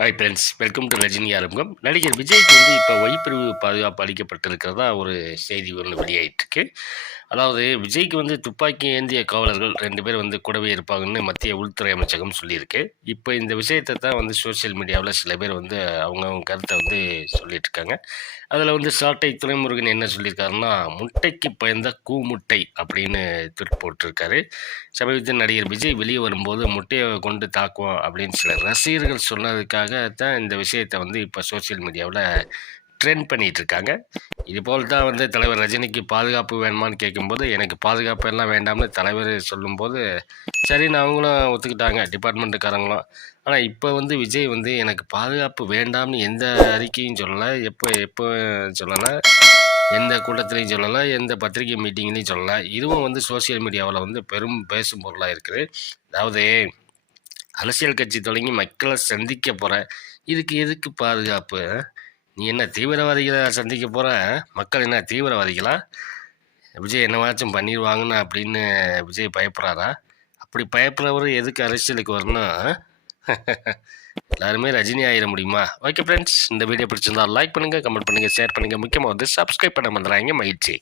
Hi friends welcome to Rajini ஆரம்பம் நடிகர் விஜய்க்கு வந்து இப்போ ஒய்பிரிவு பாதுகாப்பு அளிக்கப்பட்டிருக்கிறதா ஒரு செய்தி ஒன்று வெளியாயிட்டிருக்கு அதாவது விஜய்க்கு வந்து துப்பாக்கி ஏந்திய காவலர்கள் ரெண்டு பேர் வந்து கூடவே இருப்பாங்கன்னு மத்திய உள்துறை அமைச்சகம் சொல்லியிருக்கு. இப்போ இந்த விஷயத்தை தான் வந்து சோஷியல் மீடியாவில் சில பேர் வந்து அவங்கவுங்க கருத்தை வந்து சொல்லிட்டு இருக்காங்க. அதில் வந்து சாட்டை துறைமுருகன் என்ன சொல்லியிருக்காருன்னா முட்டைக்கு பயந்த கூமுட்டை அப்படின்னு ட்விட் போட்டிருக்காரு. சமீபத்தில் நடிகர் விஜய் வெளியே வரும்போது முட்டையை கொண்டு தாக்குவோம் அப்படின்னு சில ரசிகர்கள் சொன்னதுக்காக தான் இந்த விஷயத்தை வந்து இப்போ சோஷியல் மீடியாவில் ட்ரெண்ட் பண்ணிகிட்ருக்காங்க இருக்காங்க இது போல் தான் வந்து தலைவர் ரஜினிக்கு பாதுகாப்பு வேணுமான்னு கேட்கும்போது எனக்கு பாதுகாப்பு எல்லாம் வேண்டாம்னு தலைவர் சொல்லும்போது சரின்னு அவங்களும் ஒத்துக்கிட்டாங்க டிபார்ட்மெண்ட்டுக்காரங்களும். ஆனால் இப்போ வந்து விஜய் வந்து எனக்கு பாதுகாப்பு வேண்டாம்னு எந்த அறிக்கையும் சொல்லலை. எப்போ எப்போ சொல்லலை எந்த கூட்டத்திலையும் சொல்லலை எந்த பத்திரிகை மீட்டிங்லையும் சொல்லலை. இதுவும் வந்து சோஷியல் மீடியாவில் வந்து பெரும் பேசும் பொருளாக இருக்குது. அதாவது அரசியல் கட்சி தொடங்கி மக்களை சந்திக்க போகிற இதுக்கு எதுக்கு பாதுகாப்பு? நீ என்ன தீவிரவாதிகளை சந்திக்க போகிற மக்கள் என்ன தீவிரவாதிகளா? விஜய் என்னவாச்சும் பண்ணிடுவாங்கன்னு அப்படின்னு விஜய் பயப்படுறாரா? அப்படி பயப்படுறவர் எதுக்கு அரசியலுக்கு வரணும்? எல்லாருமே ரஜினி ஆயிட முடியுமா? ஓகே ஃப்ரெண்ட்ஸ் இந்த வீடியோ பிடிச்சிருந்தா லைக் பண்ணுங்கள் கமெண்ட் பண்ணுங்கள் ஷேர் பண்ணுங்கள் முக்கியமாக வந்து சப்ஸ்கிரைப் பண்ண மறந்துடாங்க மகிழ்ச்சி.